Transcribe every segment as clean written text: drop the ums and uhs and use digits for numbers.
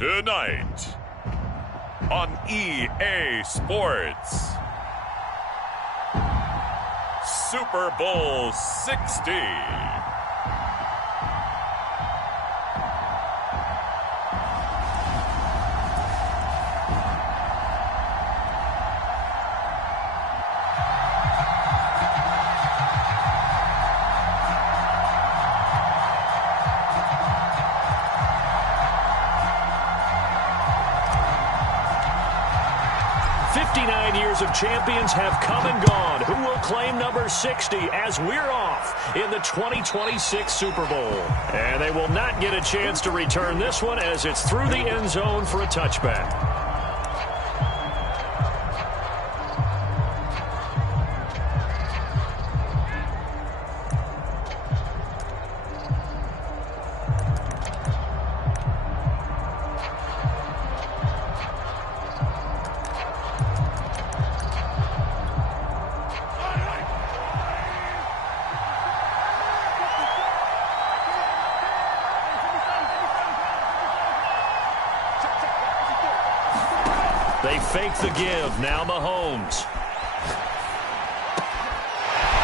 Tonight on EA Sports, Super Bowl 60. Of champions have come and gone. Who will claim number 60 as we're off in the 2026 Super Bowl? And they will not get a chance to return this one as it's through the end zone for a touchback. They fake the give. Now Mahomes.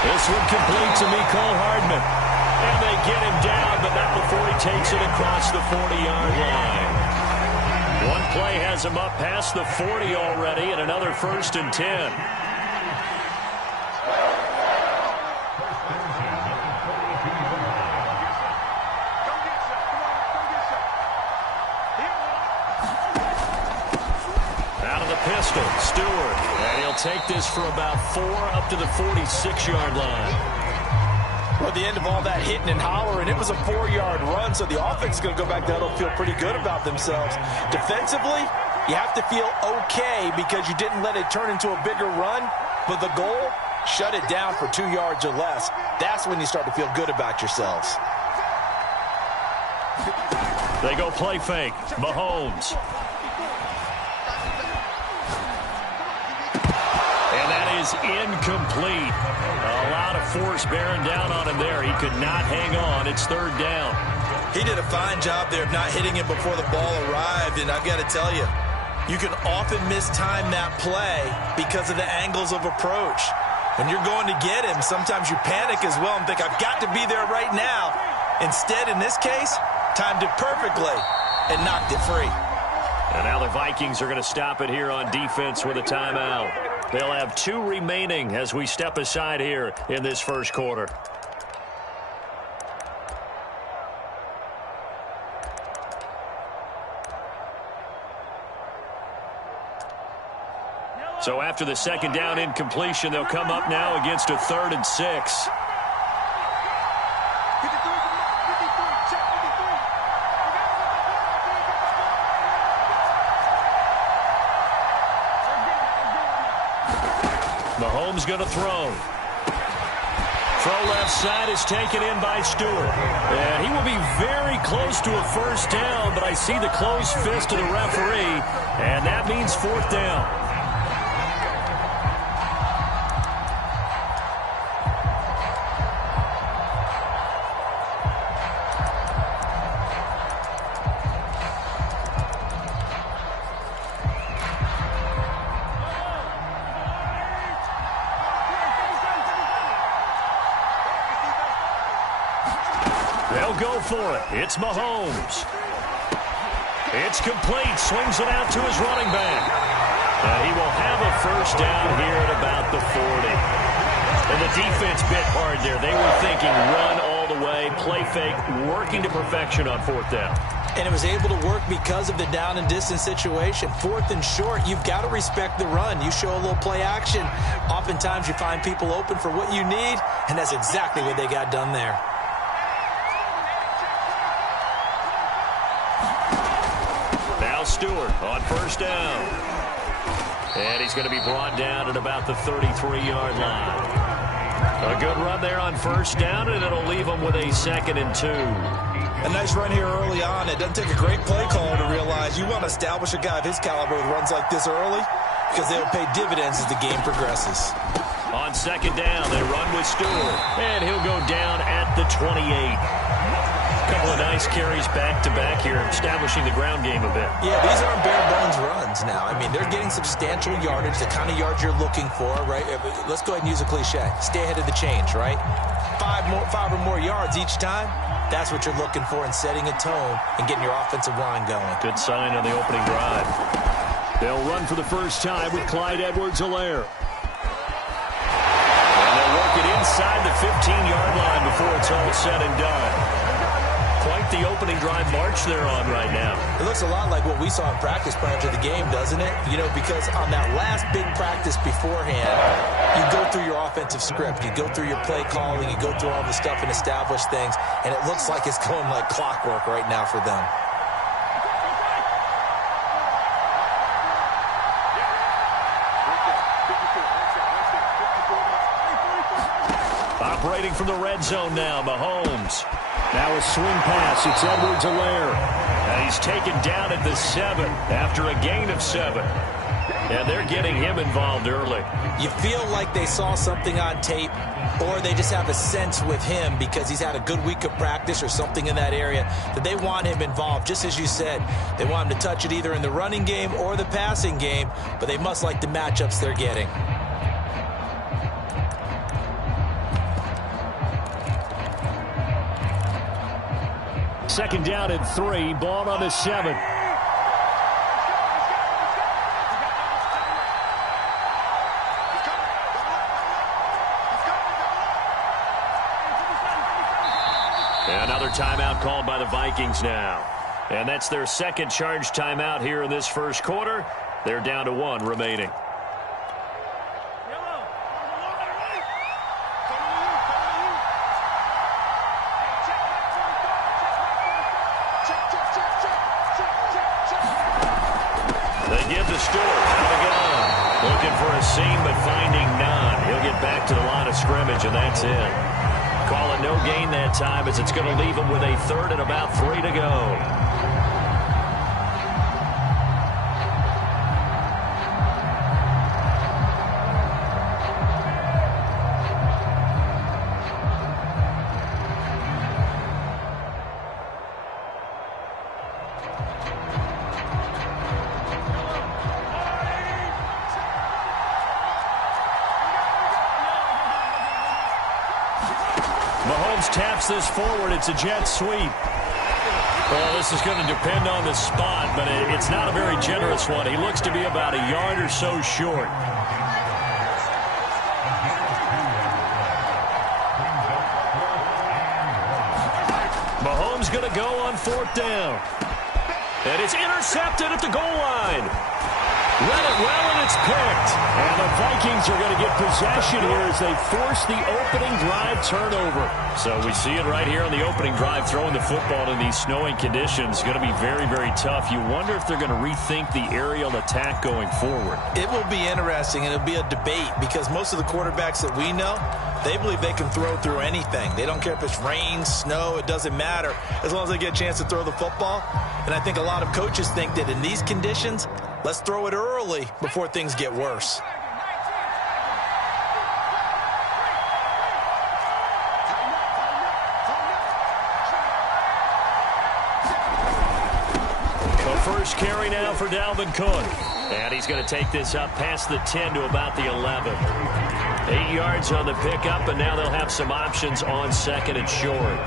This one complete to Mecole Hardman. And they get him down, but not before he takes it across the 40-yard line. One play has him up past the 40 already, and another 1st and 10. Pistol, Stewart, and he'll take this for about 4 up to the 46-yard line. Well, at the end of all that hitting and hollering, it was a 4-yard run, so the offense is going to go back there and feel pretty good about themselves. Defensively, you have to feel okay because you didn't let it turn into a bigger run, but the goal, shut it down for 2 yards or less. That's when you start to feel good about yourselves. They go play fake. Mahomes. Incomplete. A lot of force bearing down on him there. He could not hang on. It's 3rd down. He did a fine job there of not hitting him before the ball arrived, and I've got to tell you, you can often mistime that play because of the angles of approach. When you're going to get him, sometimes you panic as well and think, I've got to be there right now. Instead, in this case, timed it perfectly and knocked it free. And now the Vikings are going to stop it here on defense with a timeout. They'll have 2 remaining as we step aside here in this first quarter. So after the 2nd down incompletion, they'll come up now against a 3rd and 6. Mahomes going to throw. Throw left side is taken in by Stewart. And he will be very close to a 1st down, but I see the closed fist of the referee, and that means 4th down. They'll go for it. It's Mahomes. It's complete. Swings it out to his running back. He will have a 1st down here at about the 40. And the defense bit hard there. They were thinking run all the way, play fake, working to perfection on 4th down. And it was able to work because of the down and distance situation. 4th and short, you've got to respect the run. You show a little play action. Oftentimes you find people open for what you need, and that's exactly what they got done there. Stewart on 1st down. And he's going to be brought down at about the 33-yard line. A good run there on 1st down, and it'll leave him with a 2nd and 2. A nice run here early on. It doesn't take a great play caller to realize you want to establish a guy of his caliber with runs like this early because they'll pay dividends as the game progresses. On 2nd down, they run with Stewart, and he'll go down at the 28. A couple of nice carries back-to-back here, establishing the ground game a bit. Yeah, these aren't bare-bones runs now. I mean, they're getting substantial yardage, the kind of yards you're looking for, right? Let's go ahead and use a cliche. Stay ahead of the change, right? Five or more yards each time. That's what you're looking for in setting a tone and getting your offensive line going. Good sign on the opening drive. They'll run for the first time with Clyde Edwards-Helaire. And they'll work it inside the 15-yard line before it's all said and done. Quite the opening drive march they're on right now. It looks a lot like what we saw in practice prior to the game, doesn't it? You know, because on that last big practice beforehand, you go through your offensive script, you go through your play calling, you go through all the stuff and establish things, and it looks like it's going like clockwork right now for them. Operating from the red zone now, Mahomes. Now a swing pass. It's Edwards-Helaire. And he's taken down at the 7 after a gain of 7. And they're getting him involved early. You feel like they saw something on tape, or they just have a sense with him because he's had a good week of practice or something in that area that they want him involved. Just as you said, they want him to touch it either in the running game or the passing game, but they must like the matchups they're getting. Second down and 3. Ball on the 7. Another timeout called by the Vikings now. And that's their second charge timeout here in this first quarter. They're down to 1 remaining. Looking for a seam, but finding none. He'll get back to the line of scrimmage, and that's it. Call it no gain that time, as it's going to leave him with a 3rd and about 3 to go. Taps this forward. It's a jet sweep. Well, this is going to depend on the spot, but it's not a very generous one. He looks to be about a yard or so short. Mahomes going to go on 4th down. And it's intercepted at the goal line. Read it well, and it's picked. And the Vikings are going to get possession here as they force the opening drive turnover. So we see it right here on the opening drive. Throwing the football in these snowing conditions is going to be very, very tough. You wonder if they're going to rethink the aerial attack going forward. It will be interesting, and it'll be a debate because most of the quarterbacks that we know, they believe they can throw through anything. They don't care if it's rain, snow, it doesn't matter as long as they get a chance to throw the football. And I think a lot of coaches think that in these conditions, let's throw it early before things get worse. The first carry now for Dalvin Cook. And he's going to take this up past the 10 to about the 11. 8 yards on the pickup, and now they'll have some options on 2nd and short.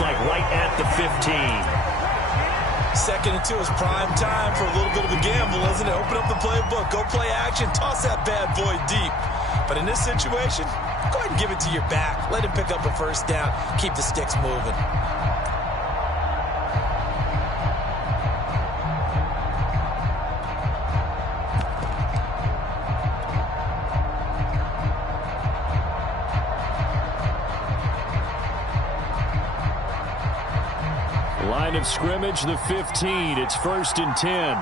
Like right at the 15. 2nd and 2 is prime time for a little bit of a gamble, isn't it? Open up the playbook, go play action, toss that bad boy deep. But in this situation, go ahead and give it to your back. Let him pick up a 1st down. Keep the sticks moving. Line of scrimmage, the 15. It's 1st and 10.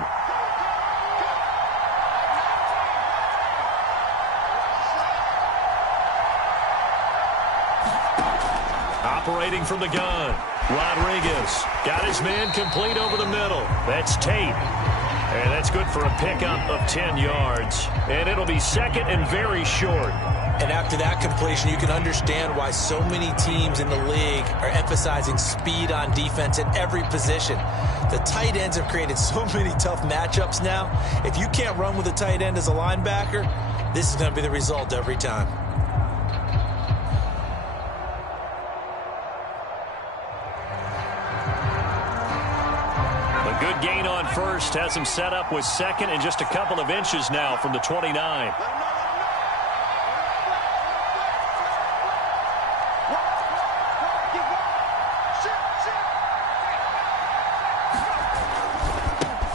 operating from the gun. Rodriguez got his man complete over the middle. That's Tate. And that's good for a pickup of 10 yards. And it'll be second and very short. And after that completion, you can understand why so many teams in the league are emphasizing speed on defense at every position. The tight ends have created so many tough matchups now. If you can't run with a tight end as a linebacker, this is going to be the result every time. A good gain on first has him set up with second and just a couple of inches now from the 29.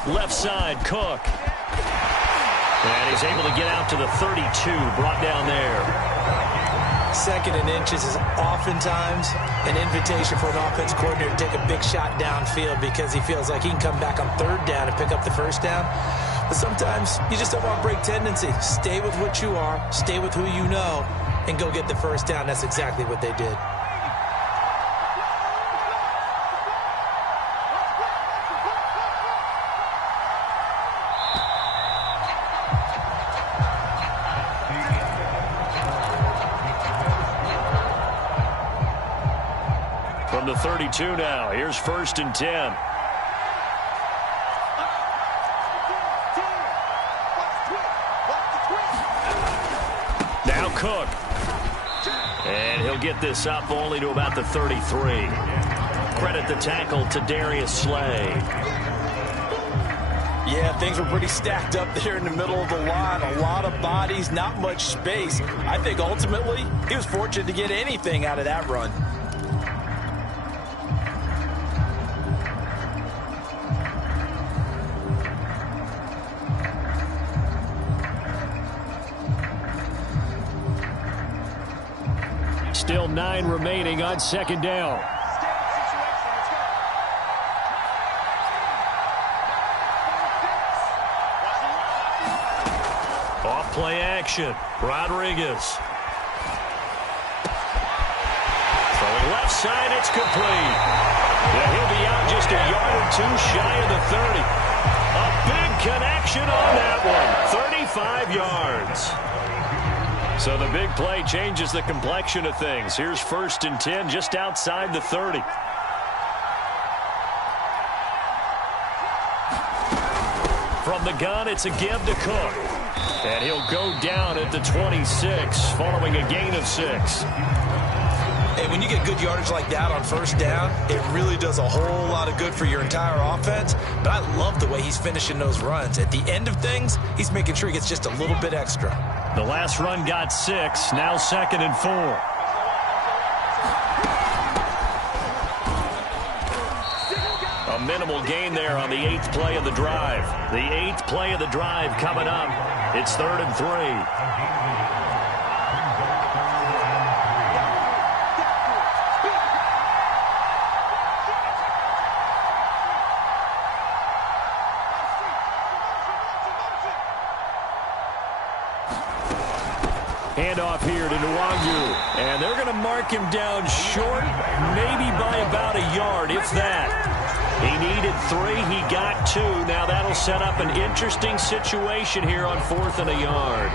Left side, Cook. And he's able to get out to the 32, brought down there. Second and inches is oftentimes an invitation for an offense coordinator to take a big shot downfield because he feels like he can come back on third down and pick up the first down. But sometimes you just don't want to break tendency. Stay with what you are, stay with who you know, and go get the first down. That's exactly what they did. From the 32 now, here's first and 10. Now Cook. And he'll get this up only to about the 33. Credit the tackle to Darius Slay. Yeah, things were pretty stacked up there in the middle of the line. A lot of bodies, not much space. I think ultimately he was fortunate to get anything out of that run. Still 9 remaining on second down. Off play action. Rodriguez. Throwing left side, it's complete. Yeah, he'll be out just a yard or two shy of the 30. A big connection on that one. 35 yards. So the big play changes the complexion of things. Here's first and 10 just outside the 30. From the gun, it's a give to Cook. And he'll go down at the 26 following a gain of 6. Hey, when you get good yardage like that on first down, it really does a whole lot of good for your entire offense. But I love the way he's finishing those runs. At the end of things, he's making sure he gets just a little bit extra. The last run got 6, now second and 4. A minimal gain there on the 8th play of the drive. The 8th play of the drive coming up. It's 3rd and 3. Handoff here to Nwangu. And they're going to mark him down short, maybe by about a yard, if that. He needed 3. He got 2. Now that'll set up an interesting situation here on 4th and a yard.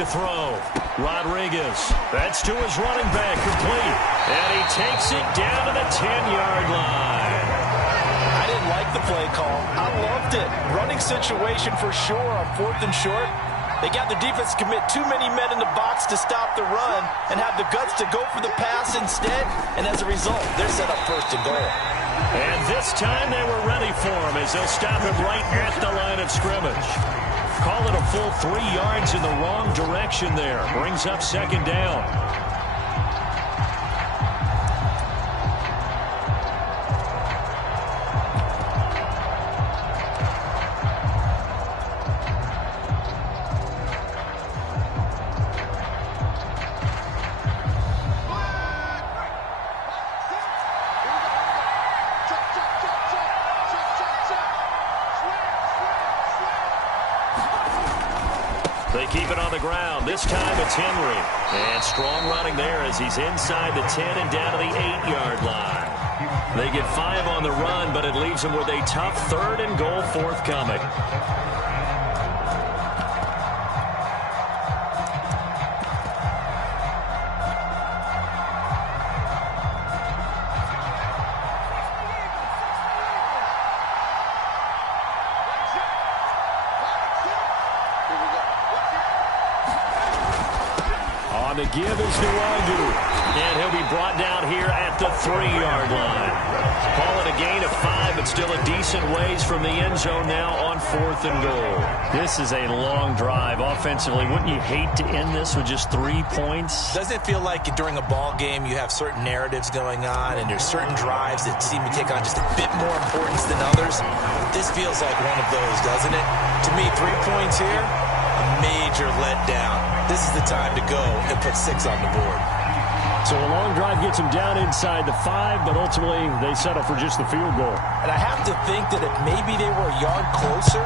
To throw. Rodriguez. That's to his running back, complete. And he takes it down to the 10-yard line. I didn't like the play call. I loved it. Running situation for sure on 4th and short. They got the defense to commit too many men in the box to stop the run and have the guts to go for the pass instead. And as a result, they're set up 1st and goal. And this time they were ready for him as they'll stop him right at the line of scrimmage. Call it a full 3 yards in the wrong direction there. Brings up second down. keep it on the ground. This time it's Henry. And strong running there as he's inside the 10 and down to the 8-yard line. They get 5 on the run, but it leaves them with a tough 3rd and goal forthcoming. On the give is Nwangu. And he'll be brought down here at the 3-yard line. Call it a gain of 5, but still a decent ways from the end zone now on 4th and goal. This is a long drive offensively. Wouldn't you hate to end this with just 3 points? Doesn't it feel like during a ball game you have certain narratives going on and there's certain drives that seem to take on just a bit more importance than others? This feels like one of those, doesn't it? To me, 3 points here, a major letdown. This is the time to go and put 6 on the board. So a long drive gets them down inside the 5, but ultimately they settle for just the field goal. And I have to think that if maybe they were a yard closer,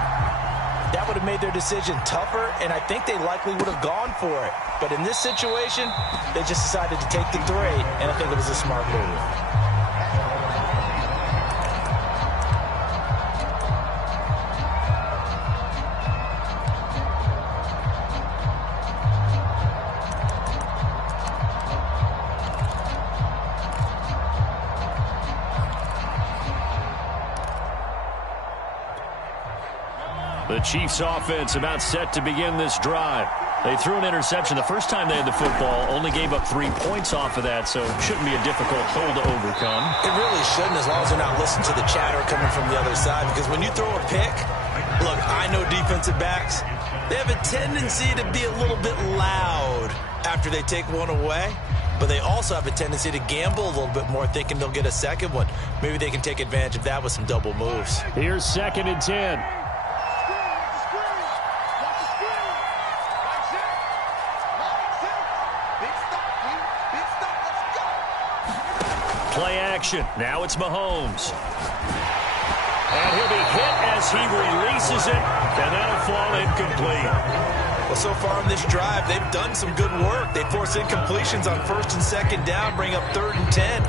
that would have made their decision tougher, and I think they likely would have gone for it. But in this situation, they just decided to take the 3, and I think it was a smart move. The Chiefs offense about set to begin this drive. They threw an interception the first time they had the football, only gave up 3 points off of that, so shouldn't be a difficult hole to overcome. It really shouldn't, as long as they're not listening to the chatter coming from the other side, because when you throw a pick, look, I know defensive backs, they have a tendency to be a little bit loud after they take one away, but they also have a tendency to gamble a little bit more, thinking they'll get a second one. Maybe they can take advantage of that with some double moves. Here's 2nd and 10. Play action. Now it's Mahomes. And he'll be hit as he releases it, and that'll fall incomplete. Well, so far on this drive, they've done some good work. They force incompletions on 1st and 2nd down, bring up 3rd and 10.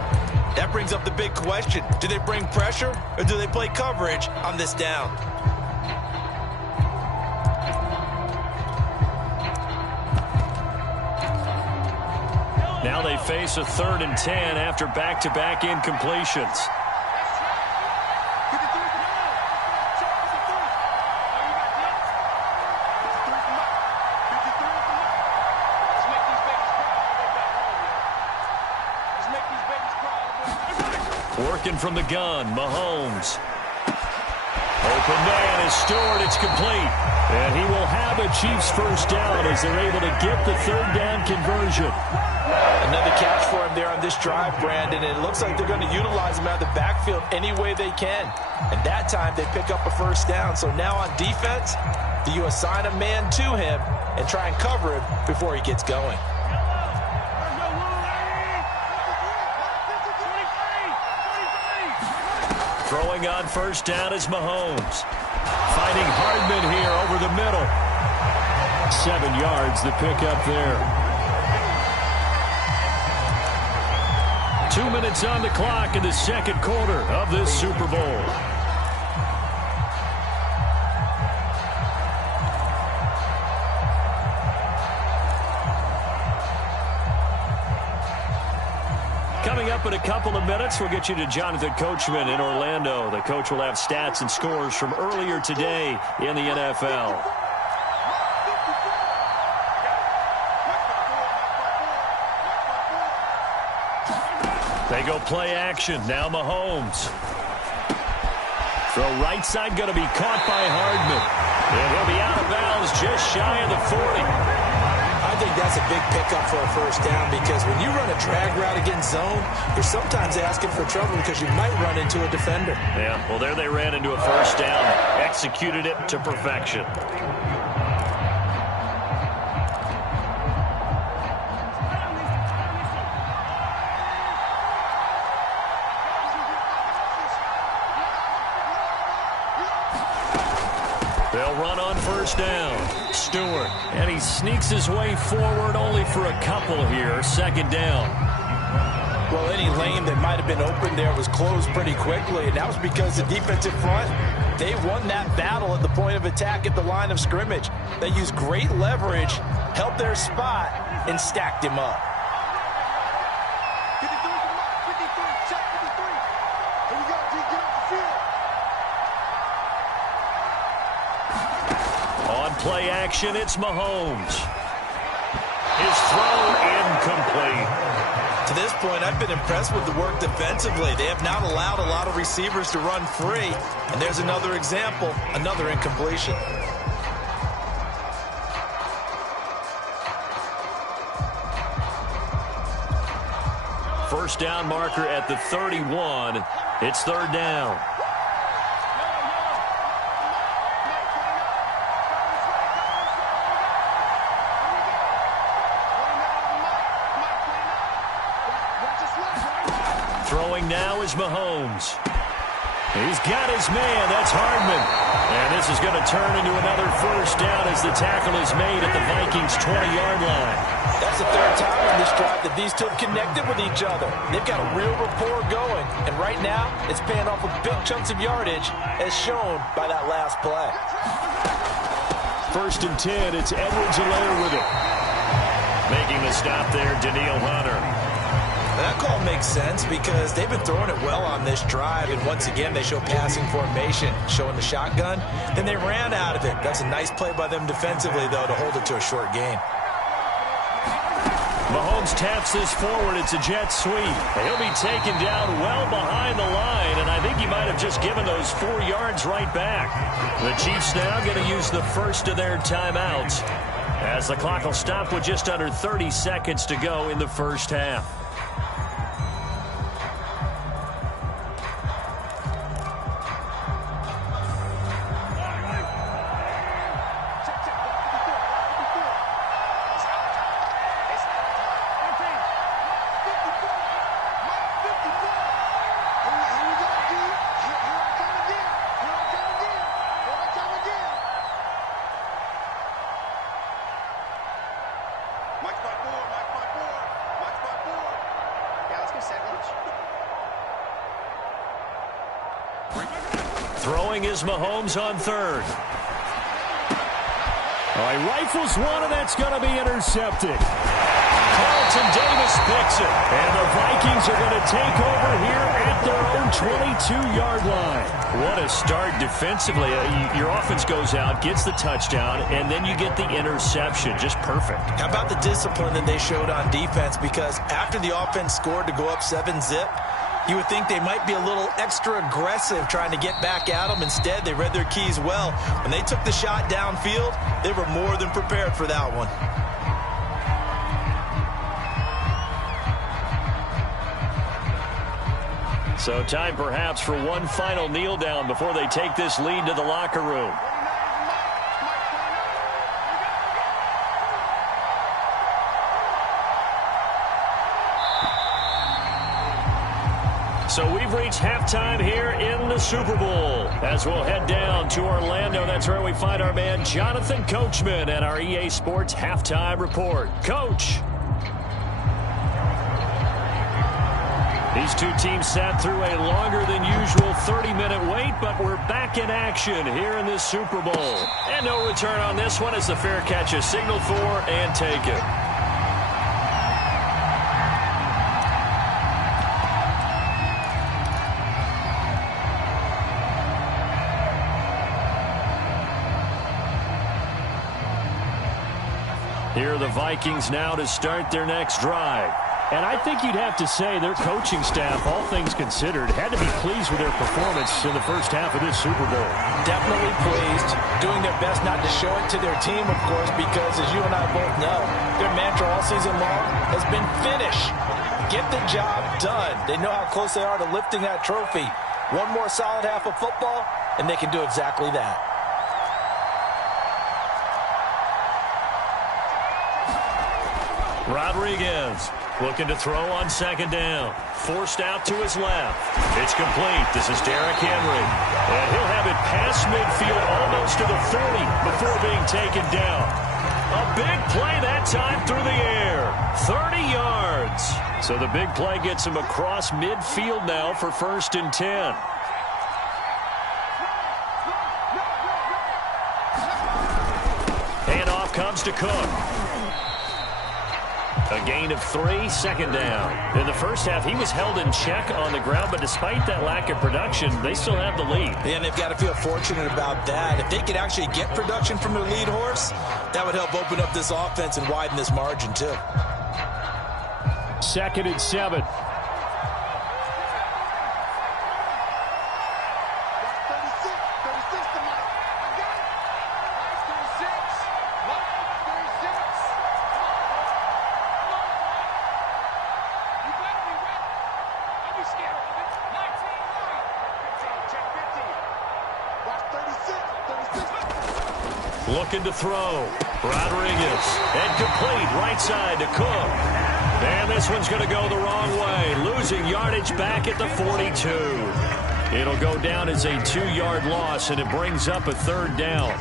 That brings up the big question. Do they bring pressure, or do they play coverage on this down? Now they face a 3rd and 10 after back-to-back incompletions. Working from the gun, Mahomes. Open man is Stewart. It's complete. And he will have a Chiefs first down as they're able to get the 3rd down conversion. Another catch for him there on this drive, Brandon, and it looks like they're going to utilize him out of the backfield any way they can. And that time they pick up a first down. So now on defense, do you assign a man to him and try and cover him before he gets going? Throwing on first down is Mahomes. Finding Hardman here over the middle. 7 yards, the pickup there. 2 minutes on the clock in the 2nd quarter of this Super Bowl. Coming up in a couple of minutes, we'll get you to Jonathan Coachman in Orlando. The coach will have stats and scores from earlier today in the NFL. They go play action. Now Mahomes. Throw right side, going to be caught by Hardman. And he'll be out of bounds just shy of the 40. I think that's a big pickup for a first down, because when you run a drag route against zone, you're sometimes asking for trouble because you might run into a defender. Yeah, well, there they ran into a first down. Executed it to perfection. They'll run on first down. Stewart. And he sneaks his way forward only for a couple here. Second down. Well, any lane that might have been open there was closed pretty quickly, and that was because the defensive front, they won that battle at the point of attack at the line of scrimmage. They used great leverage, held their spot, and stacked him up. On play action, it's Mahomes. His throw incomplete. To this point, I've been impressed with the work defensively. They have not allowed a lot of receivers to run free. And there's another example, another incompletion. First down marker at the 31. It's third down. Throwing now is Mahomes. He's got his man. That's Hardman. And this is going to turn into another first down as the tackle is made at the Vikings' 20-yard line. That's the third time on this drive that these two have connected with each other. They've got a real rapport going. And right now, it's paying off with big chunks of yardage, as shown by that last play. First and 10, it's Edwards-Helaire with it. Making the stop there, Danielle Hunter. That call makes sense because they've been throwing it well on this drive, and once again they show passing formation, showing the shotgun. Then they ran out of it. That's a nice play by them defensively, though, to hold it to a short gain. Mahomes taps this forward. It's a jet sweep. He'll be taken down well behind the line, and I think he might have just given those 4 yards right back. The Chiefs now going to use the first of their timeouts as the clock will stop with just under 30 seconds to go in the first half. Throwing is Mahomes on third. All right, rifles one, and that's going to be intercepted. Carlton Davis picks it. And the Vikings are going to take over here at their own 22-yard line. What a start defensively. Your offense goes out, gets the touchdown, and then you get the interception. Just perfect. How about the discipline that they showed on defense? Because after the offense scored to go up 7-zip, you would think they might be a little extra aggressive trying to get back at them. Instead, they read their keys well. When they took the shot downfield, they were more than prepared for that one. So time perhaps for one final kneel down before they take this lead to the locker room. So we've reached halftime here in the Super Bowl. As we'll head down to Orlando, that's where we find our man Jonathan Coachman at our EA Sports Halftime Report. Coach. These two teams sat through a longer than usual 30-minute wait, but we're back in action here in this Super Bowl. And no return on this one as the fair catch is signaled for and taken. Here are the Vikings now to start their next drive. And I think you'd have to say their coaching staff, all things considered, had to be pleased with their performance in the first half of this Super Bowl. Definitely pleased, doing their best not to show it to their team, of course, because as you and I both know, their mantra all season long has been finish. Get the job done. They know how close they are to lifting that trophy. One more solid half of football, and they can do exactly that. Rodriguez Looking to throw on second down. Forced out to his left. It's complete. This is Derrick Henry. And he'll have it past midfield almost to the 40 before being taken down. A big play that time through the air. 30 yards. So the big play gets him across midfield now for 1st and 10. Handoff comes to Cook. A gain of 3, 2nd down. In the first half, he was held in check on the ground, but despite that lack of production, they still have the lead. And they've got to feel fortunate about that. If they could actually get production from their lead horse, that would help open up this offense and widen this margin, too. 2nd and 7. Looking to throw. Rodriguez. And complete right side to Cook. And this one's going to go the wrong way. Losing yardage back at the 42. It'll go down as a 2-yard loss, and it brings up a 3rd down.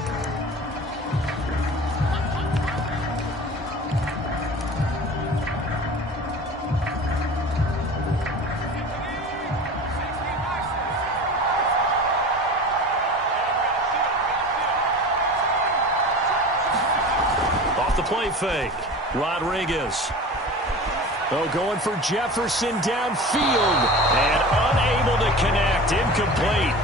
Play fake. Rodriguez. Oh, going for Jefferson downfield. And unable to connect. Incomplete.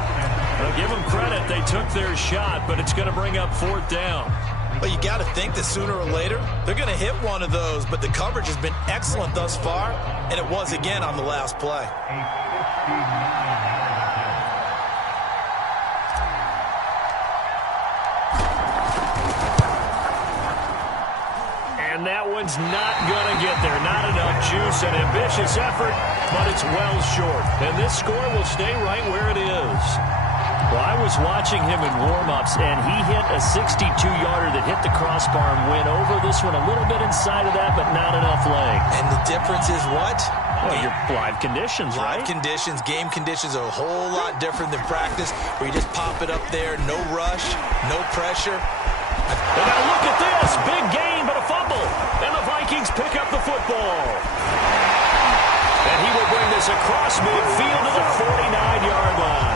Well, give them credit. They took their shot, but it's going to bring up 4th down. Well, you got to think that sooner or later, they're going to hit one of those, but the coverage has been excellent thus far, and it was again on the last play. And that one's not going to get there. Not enough juice. An ambitious effort, but it's well short. And this score will stay right where it is. Well, I was watching him in warm-ups, and he hit a 62-yarder that hit the crossbar and went over this one a little bit inside of that, but not enough leg. And the difference is what? Well, your live conditions, right? Live conditions, game conditions are a whole lot different than practice, where you just pop it up there, no rush, no pressure. And now look at this. Big gain, but a fumble. And the Vikings pick up the football. And he will bring this across midfield to the 49-yard line.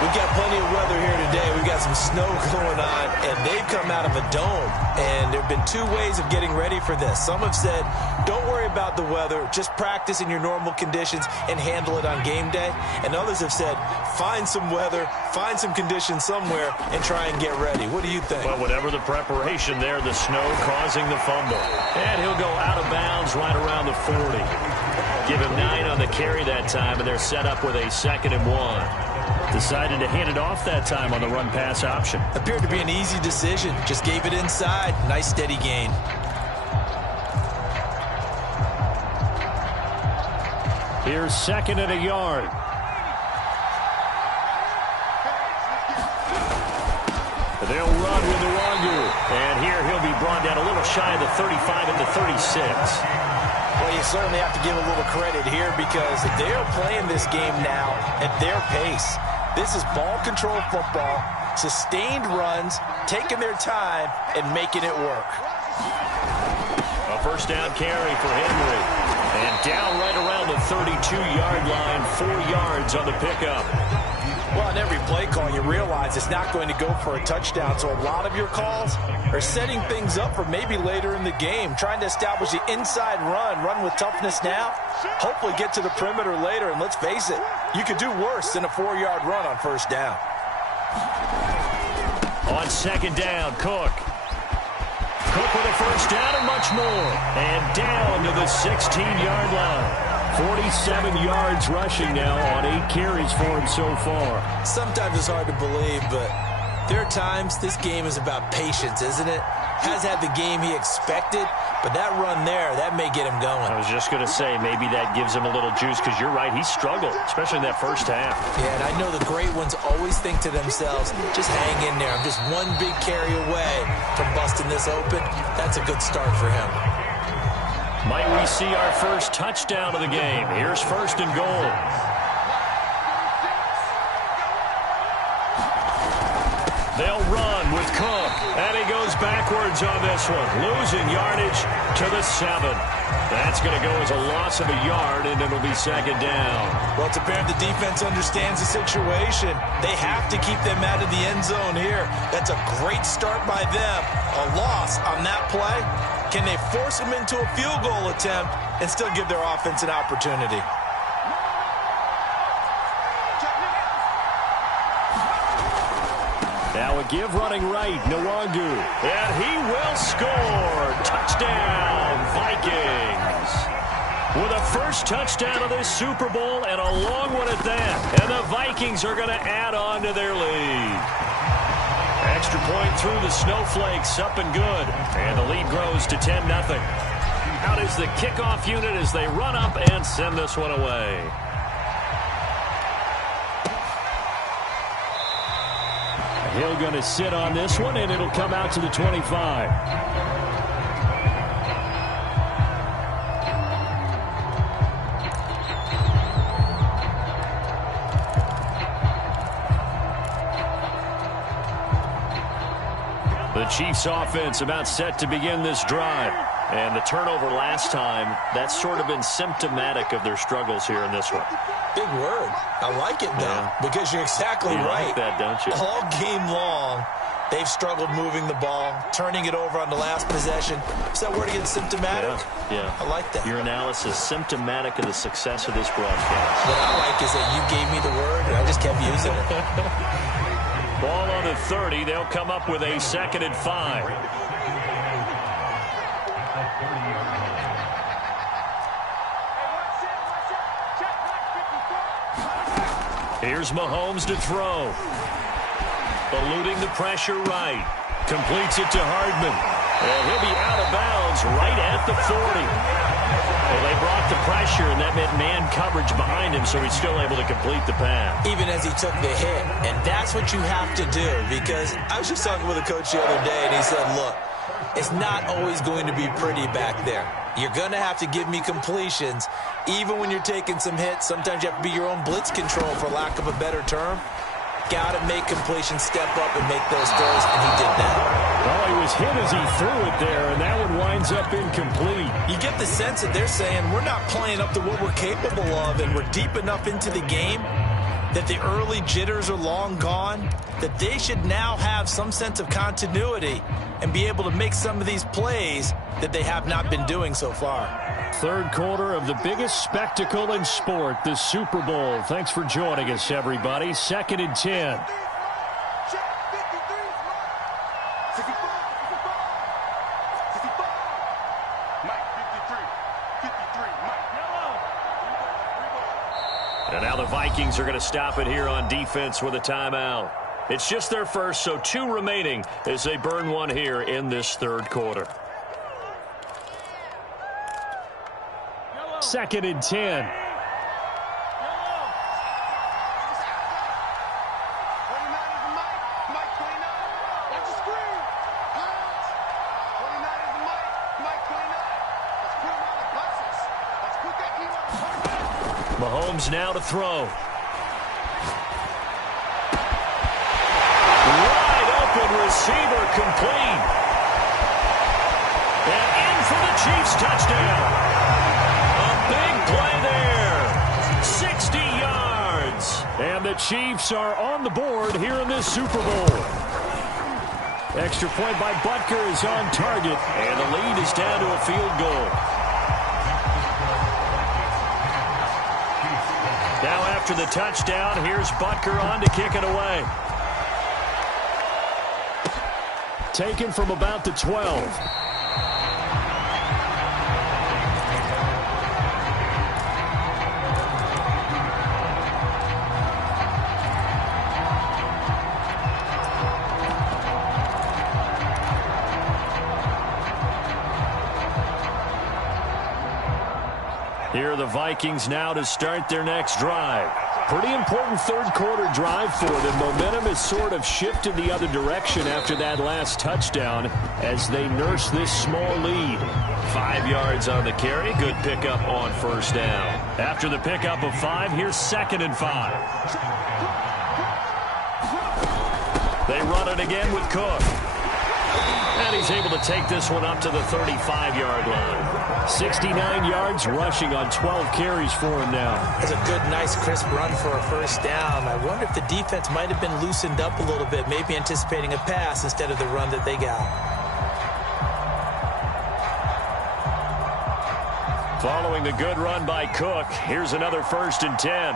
We've got plenty of weather here today. We've got some snow going on, and they've come out of a dome. And there have been 2 ways of getting ready for this. Some have said, don't worry about the weather. Just practice in your normal conditions and handle it on game day. And others have said, find some weather, find some conditions somewhere, and try and get ready. What do you think? Well, whatever the preparation there, the snow causing the fumble. And he'll go out of bounds right around the 40. Give him 9 on the carry that time, and they're set up with a 2nd and 1. Decided to hand it off that time on the run-pass option. Appeared to be an easy decision. Just gave it inside. Nice steady gain. Here's 2nd and a yard. They'll run with the longer. And here he'll be brought down a little shy of the 35 at the 36. Well, you certainly have to give a little credit here because they're playing this game now at their pace. This is ball control football, sustained runs, taking their time, and making it work. A 1st down carry for Henry. And down right around the 32-yard line, 4 yards on the pickup. Well, on every play call, you realize it's not going to go for a touchdown, so a lot of your calls are setting things up for maybe later in the game, trying to establish the inside run with toughness now, hopefully get to the perimeter later, and let's face it, you could do worse than a 4-yard run on 1st down. On 2nd down, Cook. Cook with a 1st down and much more. And down to the 16-yard line. 47 yards rushing now on 8 carries for him so far. Sometimes it's hard to believe, but there are times this game is about patience, isn't it? Has had the game he expected, but that run there, that may get him going. I was just going to say, maybe that gives him a little juice, because you're right, he struggled, especially in that 1st half. Yeah, and I know the great ones always think to themselves, just hang in there. I'm just one big carry away from busting this open. That's a good start for him. Might we see our first touchdown of the game? Here's 1st and goal. They'll run with Cook, and he goes backwards on this one, losing yardage to the 7. That's going to go as a loss of a yard, and it'll be 2nd down. Well, it's apparent the defense understands the situation. They have to keep them out of the end zone here. That's a great start by them. A loss on that play. Can they force them into a field goal attempt and still give their offense an opportunity? Now a give running right, Nwangu. And he will score. Touchdown, Vikings. With a first touchdown of this Super Bowl and a long one at that. And the Vikings are going to add on to their lead. Extra point through the snowflakes, up and good. And the lead grows to 10-0. Out is the kickoff unit as they run up and send this one away. Hill going to sit on this one, and it'll come out to the 25. The Chiefs offense about set to begin this drive. And the turnover last time, that's sort of been symptomatic of their struggles here in this one. Big word. I like it, though, because you're exactly right. You like that, don't you? All game long, they've struggled moving the ball, turning it over on the last possession. Is that word again, symptomatic? Yeah. I like that. Your analysis, symptomatic of the success of this broadcast. What I like is that you gave me the word, and I just kept using it. Ball on the 30. They'll come up with a 2nd and 5. Here's Mahomes to throw. Eluding the pressure right. Completes it to Hardman. And he'll be out of bounds right at the 40. Well, they brought the pressure, and that meant man coverage behind him, so he's still able to complete the pass. Even as he took the hit. And that's what you have to do, because I was just talking with a coach the other day, and he said, look, it's not always going to be pretty back there. You're going to have to give me completions. Even when you're taking some hits, sometimes you have to be your own blitz control, for lack of a better term. Got to make completions, step up and make those throws, and he did that. Well, he was hit as he threw it there, and that one winds up incomplete. You get the sense that they're saying we're not playing up to what we're capable of, and we're deep enough into the game that the early jitters are long gone, that they should now have some sense of continuity and be able to make some of these plays that they have not been doing so far. Third quarter of the biggest spectacle in sport, the Super Bowl. Thanks for joining us, everybody. 2nd and 10. And now the Vikings are going to stop it here on defense with a timeout. It's just their first, so 2 remaining as they burn one here in this third quarter. 2nd and 10. Mahomes now to throw. Wide open receiver, complete. And in for the Chiefs touchdown. A big play there. 60 yards. And the Chiefs are on the board here in this Super Bowl. Extra point by Butker is on target. And the lead is down to a field goal. Now after the touchdown, here's Butker on to kick it away. Taken from about the 12. Here are the Vikings now to start their next drive. Pretty important third-quarter drive for them. Momentum has sort of shifted the other direction after that last touchdown as they nurse this small lead. 5 yards on the carry. Good pickup on first down. After the pickup of 5, here's 2nd and 5. They run it again with Cook. And he's able to take this one up to the 35-yard line. 69 yards rushing on 12 carries for him now. That's a good, nice, crisp run for a first down. I wonder if the defense might have been loosened up a little bit, maybe anticipating a pass instead of the run that they got. Following the good run by Cook, here's another 1st and 10.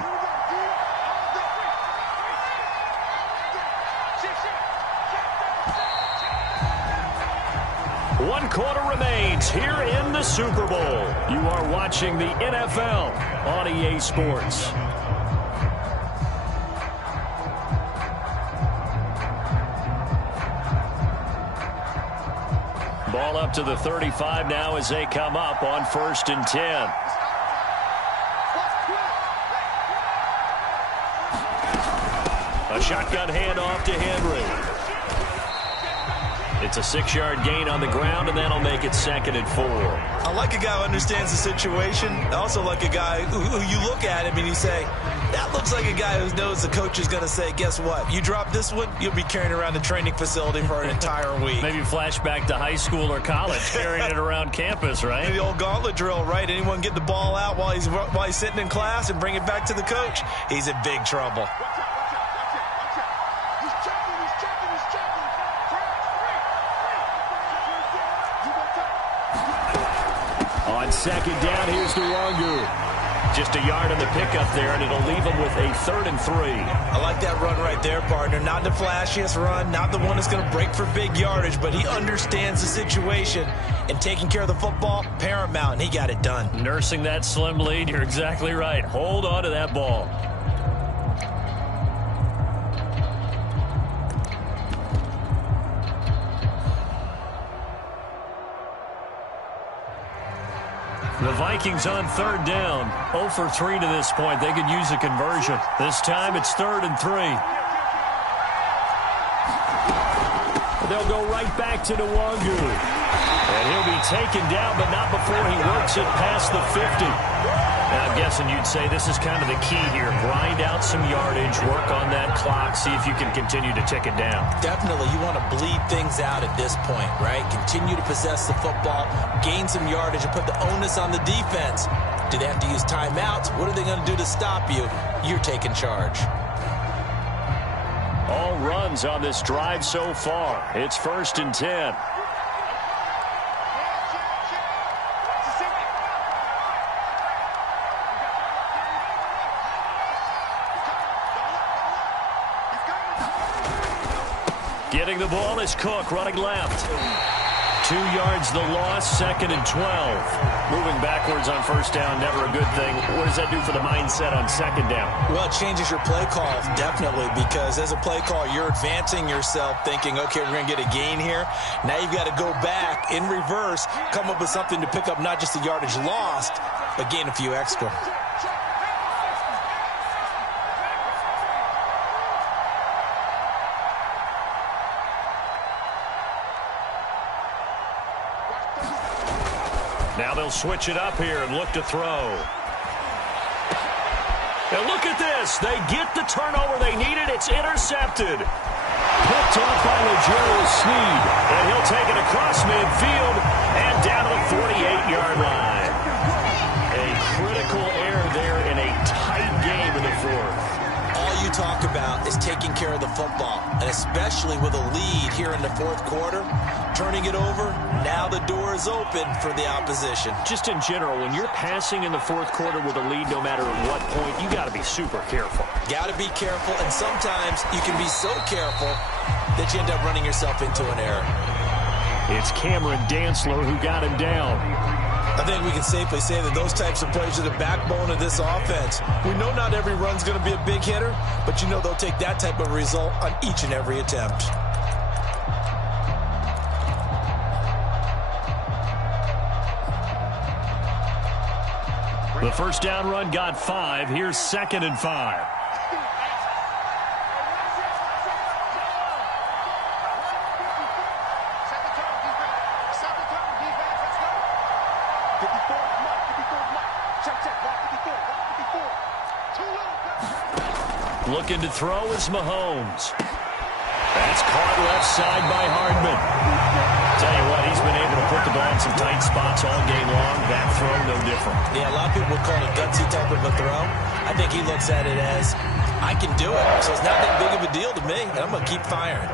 One quarter remains here in the Super Bowl. You are watching the NFL on EA Sports. Ball up to the 35 now as they come up on 1st and 10. A shotgun handoff to Henry. It's a 6-yard gain on the ground, and that'll make it 2nd and 4. I like a guy who understands the situation. I also like a guy who you look at him and you say, that looks like a guy who knows the coach is going to say, guess what? You drop this one, you'll be carrying around the training facility for an entire week. Maybe flashback to high school or college, carrying it around campus, right? The old gauntlet drill, right? Anyone get the ball out while he's sitting in class and bring it back to the coach? He's in big trouble. On 2nd down, here's Nwangu. Just a yard on the pickup there, and it'll leave him with a 3rd and 3. I like that run right there, partner. Not the flashiest run, not the one that's going to break for big yardage, but he understands the situation, and taking care of the football, paramount, and he got it done. Nursing that slim lead, you're exactly right. Hold on to that ball. The Vikings on 3rd down. 0 for 3 to this point. They could use a conversion. This time it's 3rd and 3. They'll go right back to Nwangu. And he'll be taken down, but not before he works it past the 50. Now, I'm guessing you'd say this is kind of the key here. Grind out some yardage, work on that clock, see if you can continue to tick it down. Definitely. You want to bleed things out at this point, right? Continue to possess the football, gain some yardage, and put the onus on the defense. Do they have to use timeouts? What are they going to do to stop you? You're taking charge. All runs on this drive so far. It's 1st and 10. Getting the ball is Cook running left. 2 yards the loss, 2nd and 12. Moving backwards on 1st down, never a good thing. What does that do for the mindset on 2nd down? Well, it changes your play call, definitely, because as a play call, you're advancing yourself thinking, okay, we're going to get a gain here. Now you've got to go back in reverse, come up with something to pick up not just the yardage lost, but gain a few extra. Now they'll switch it up here and look to throw. And look at this. They get the turnover they needed. It's intercepted. Picked off by L'Jarius Sneed. And he'll take it across midfield and down to the 48-yard line. A critical error there in a tight game in the 4th. All you talk about is taking care of the football, and especially with a lead here in the 4th quarter, turning it over, now the door is open for the opposition. Just in general, when you're passing in the 4th quarter with a lead, no matter at what point, you got to be super careful. Got to be careful, and sometimes you can be so careful that you end up running yourself into an error. It's Cameron Dantzler who got him down. I think we can safely say that those types of plays are the backbone of this offense. We know not every run's going to be a big hitter, but you know they'll take that type of result on each and every attempt. The 1st down run got 5. Here's 2nd and 5. Looking to throw is Mahomes. That's caught left side by Hardman. Tell you what, he's been able to put the ball in some tight spots all game long. That throw, no different. Yeah, a lot of people would call it a gutsy type of a throw. I think he looks at it as, I can do it. So it's not that big of a deal to me, and I'm going to keep firing.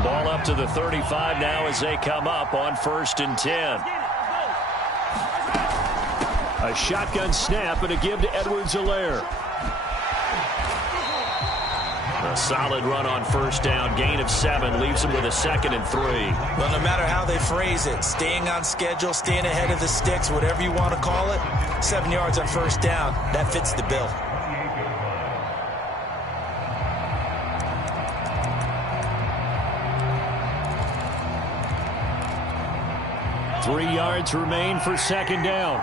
Ball up to the 35 now as they come up on 1st and 10. A shotgun snap and a give to Edwards-Helaire. A solid run on 1st down. Gain of 7 leaves him with a 2nd and 3. Well, no matter how they phrase it, staying on schedule, staying ahead of the sticks, whatever you want to call it, 7 yards on 1st down, that fits the bill. Three yards remain for 2nd down.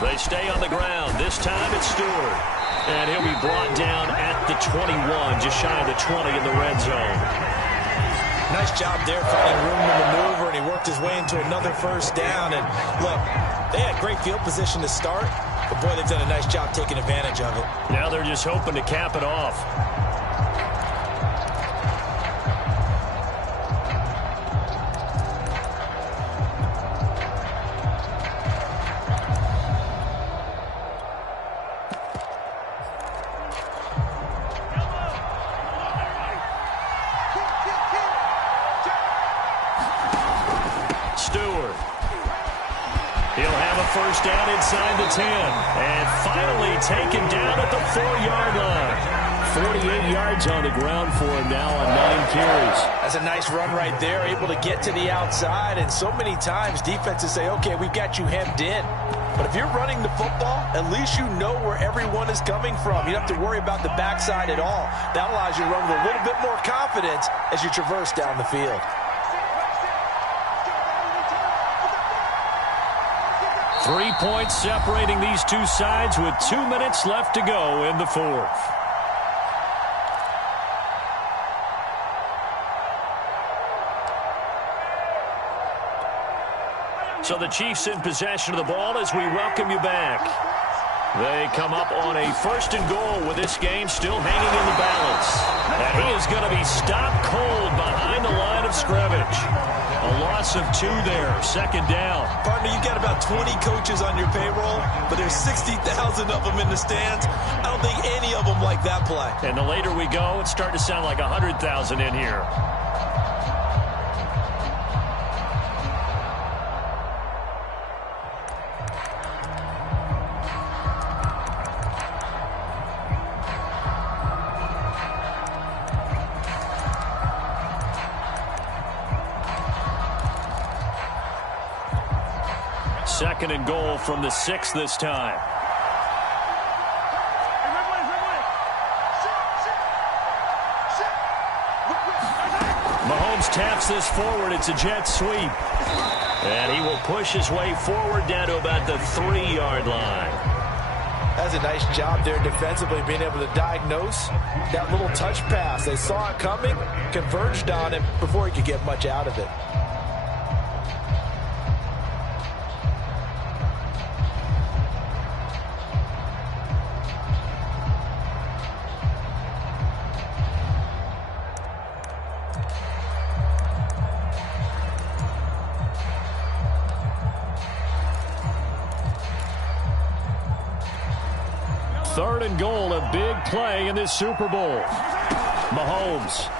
They stay on the ground. This time it's Stewart. And he'll be brought down at the 21, just shy of the 20 in the red zone. Nice job there finding room to maneuver, and he worked his way into another 1st down. And look, they had great field position to start, but boy, they've done a nice job taking advantage of it. Now they're just hoping to cap it off. First down inside the 10. And finally taken down at the 4-yard line. 48 yards on the ground for him now on 9 carries. That's a nice run right there, able to get to the outside. And so many times defenses say, okay, we've got you hemmed in. But if you're running the football, at least you know where everyone is coming from. You don't have to worry about the backside at all. That allows you to run with a little bit more confidence as you traverse down the field. 3 points separating these two sides with 2 minutes left to go in the 4th. So the Chiefs in possession of the ball as we welcome you back. They come up on a 1st and goal with this game still hanging in the balance. And he is going to be stopped cold behind the line of scrimmage. A loss of 2 there, 2nd down. Partner, you've got about 20 coaches on your payroll, but there's 60,000 of them in the stands. I don't think any of them like that play. And the later we go, it's starting to sound like 100,000 in here. Second and goal from the 6 this time. Mahomes taps this forward. It's a jet sweep. And he will push his way forward down to about the 3-yard line. That's a nice job there defensively, being able to diagnose that little touch pass. They saw it coming, converged on it before he could get much out of it. Third and goal, a big play in this Super Bowl. Mahomes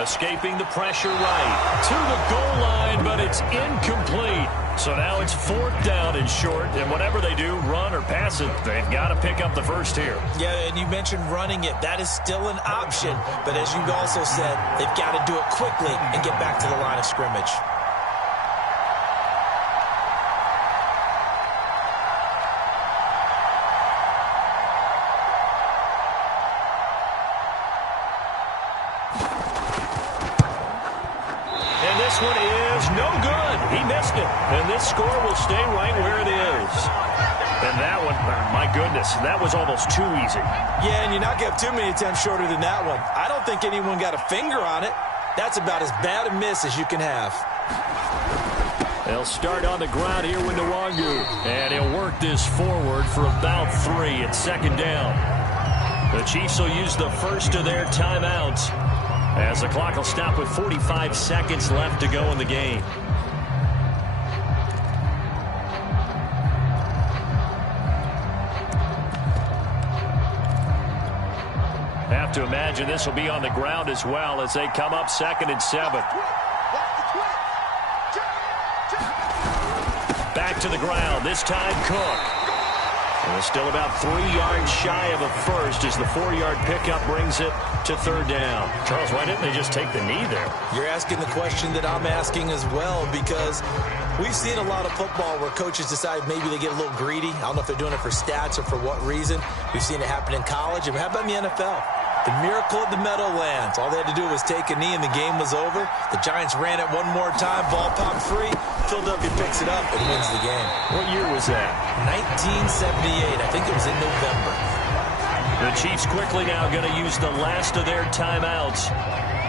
escaping the pressure right to the goal line, but it's incomplete. So now it's 4th down and short, and whatever they do, run or pass it, they've got to pick up the first here. Yeah, and you mentioned running it. That is still an option, but as you also said, they've got to do it quickly and get back to the line of scrimmage. This one is no good. He missed it. And this score will stay right where it is. And that one, my goodness, that was almost too easy. Yeah, and you're not going to have too many attempts shorter than that one. I don't think anyone got a finger on it. That's about as bad a miss as you can have. They'll start on the ground here with Nwangu. And he'll work this forward for about 3 at second down. The Chiefs will use the first of their timeouts as the clock will stop with 45 seconds left to go in the game. Have to imagine this will be on the ground as well as they come up 2nd and 7. Back to the ground, this time Cook. And it's still about 3 yards shy of a first as the 4-yard pickup brings it to 3rd down. Charles, why didn't they just take the knee there? You're asking the question that I'm asking as well, because we've seen a lot of football where coaches decide maybe they get a little greedy. I don't know if they're doing it for stats or for what reason. We've seen it happen in college. And how about in the NFL? The miracle of the Meadowlands. All they had to do was take a knee and the game was over. The Giants ran it one more time. Ball popped free. Philadelphia picks it up and wins the game. What year was that? 1978. I think it was in November. The Chiefs quickly now going to use the last of their timeouts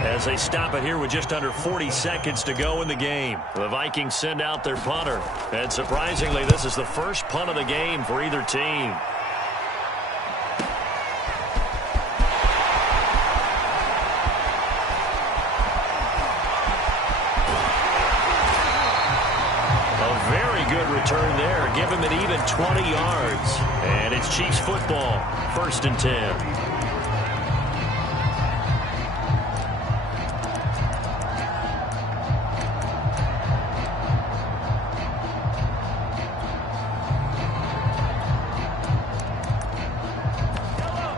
as they stop it here with just under 40 seconds to go in the game. The Vikings send out their punter. And surprisingly, this is the first punt of the game for either team. Good return there. Give him an even 20 yards. And it's Chiefs football. 1st and 10.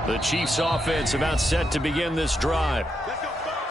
The Chiefs offense about set to begin this drive.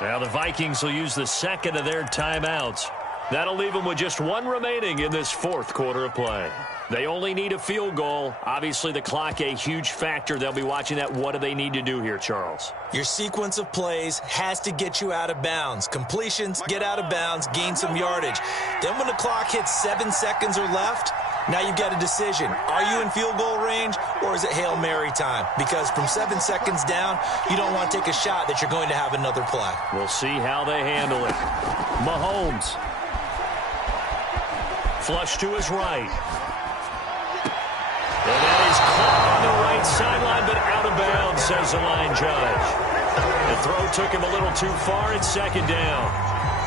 Now the Vikings will use the 2nd of their timeouts. That'll leave them with just 1 remaining in this 4th quarter of play. They only need a field goal. Obviously, the clock a huge factor. They'll be watching that. What do they need to do here, Charles? Your sequence of plays has to get you out of bounds. Completions, get out of bounds, gain some yardage. Then when the clock hits 7 seconds or left, now you've got a decision. Are you in field goal range or is it Hail Mary time? Because from 7 seconds down, you don't want to take a shot that you're going to have another play. We'll see how they handle it. Mahomes. Flush to his right. And that is caught on the right sideline, but out of bounds, says the line judge. The throw took him a little too far at 2nd down.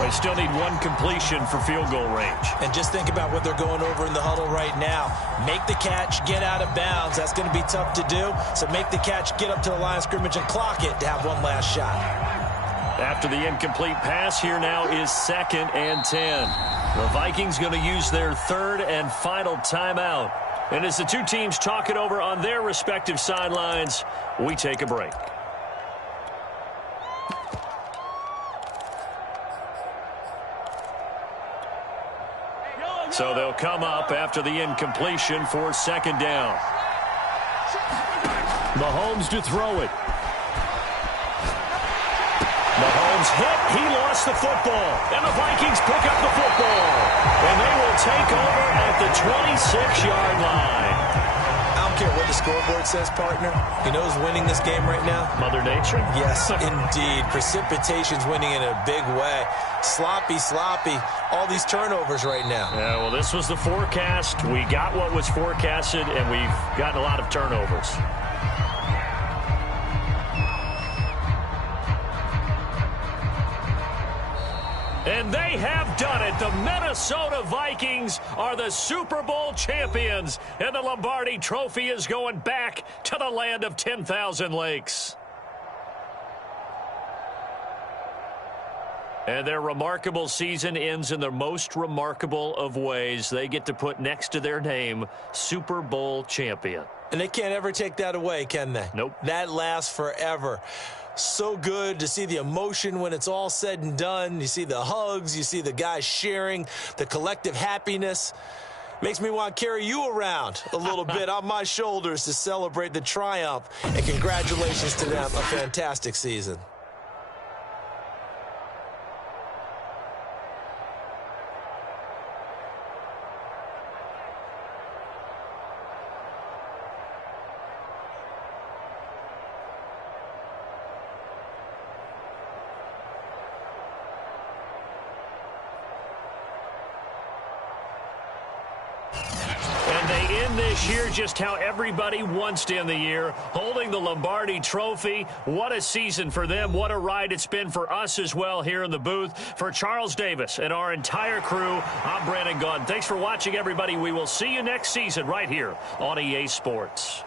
They still need 1 completion for field goal range. And just think about what they're going over in the huddle right now. Make the catch, get out of bounds. That's going to be tough to do. So make the catch, get up to the line of scrimmage, and clock it to have 1 last shot. After the incomplete pass, here now is 2nd and 10. The Vikings going to use their 3rd and final timeout. And as the two teams talk it over on their respective sidelines, we take a break. So they'll come up after the incompletion for 2nd down. Mahomes to throw it. Mahomes hit. He lost the football. And the Vikings pick up the football. And they will take over at the 26-yard line. I don't care what the scoreboard says, partner. You know who's winning this game right now? Mother Nature? Yes, indeed. Precipitation's winning in a big way. Sloppy. All these turnovers right now. Yeah, well, this was the forecast. We got what was forecasted, and we've gotten a lot of turnovers. And they have done it. The Minnesota Vikings are the Super Bowl champions. And the Lombardi Trophy is going back to the land of 10,000 lakes. And their remarkable season ends in the most remarkable of ways. They get to put next to their name, Super Bowl champion. And they can't ever take that away, can they? Nope. That lasts forever. So good to see the emotion when it's all said and done. You see the hugs. You see the guys sharing, the collective happiness. Makes me want to carry you around a little bit on my shoulders to celebrate the triumph. And congratulations to them. A fantastic season. end this year just how everybody wants to end the year, holding the Lombardi Trophy. What a season for them. What a ride it's been for us as well here in the booth. For Charles Davis and our entire crew, I'm Brandon Gaudin. Thanks for watching, everybody. We will see you next season right here on EA Sports.